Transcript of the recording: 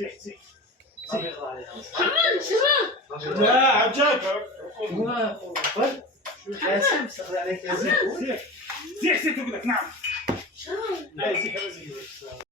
زيح زيح. لا عجاك. حاسم استخدم عليك يا زيح. زيح زيح زيح تقول لك نعم. لا زيح.